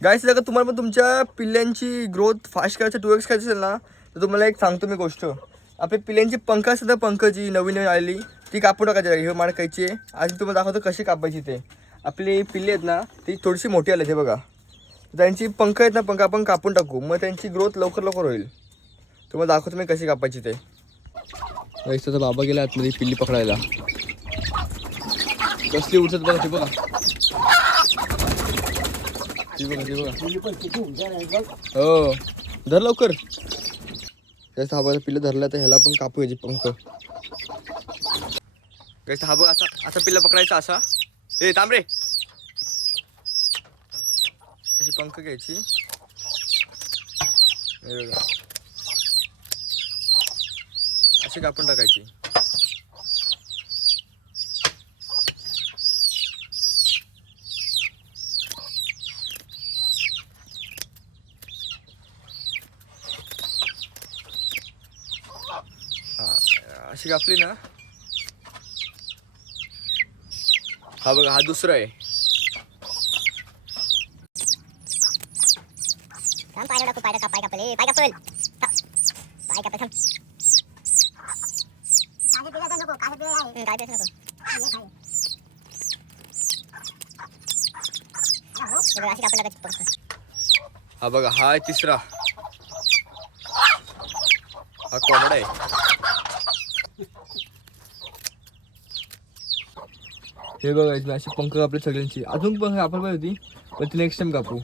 गाईस जर तुम्हाला पण तुमच्या पिल्ल्यांची ग्रोथ फास्ट करायचं 2x करायची असेल ना तर तुम्हाला एक सांगतो मी गोष्ट. आपली पिल्ल्यांची पंख असतात ना, पंख जी नवीन नवीन आलेली ती कापून टाकायची. हे माणकायची आज तुम्हाला दाखवतो कशी कापायची ते. आपली पिल्ली आहेत ना ती थोडीशी मोठी आली ते बघा. त्यांची पंख आहेत ना, पंख आपण कापून टाकू मग त्यांची ग्रोथ लवकर लवकर होईल. तुम्हाला दाखवतो मी कशी कापायची ते. गाईस त्याचा बाबा गेला आतमध्ये पिल्ली पकडायला. कसली उठत बघा ती बघा. हो धर लवकर. त्याचा हा बघा पिल्ला धरला तर ह्याला पण कापू याची पंख. गाईस हा बघा असा असा पिल्ला पकडायचा असा. ए थांब रे. अशी पंख घ्यायची. हे बघा अशी कापून टाकायची. अशी कापली ना. हा बघा हा दुसरा आहे. थांब पाय टाकू पाय कापाय कापले पाय कापल पाय कापल थांब. काय पिला नको काय पिला आहे काय पिला नको. अशी कापून टाकायची पंख. हा बघा हा आहे तिसरा. हा कोंबडा आहे. हे बघा अशी पंख कापली सगळ्यांची. अजून पंख आपण पाहिजे होती पण ती नेक्स्ट टाइम कापू.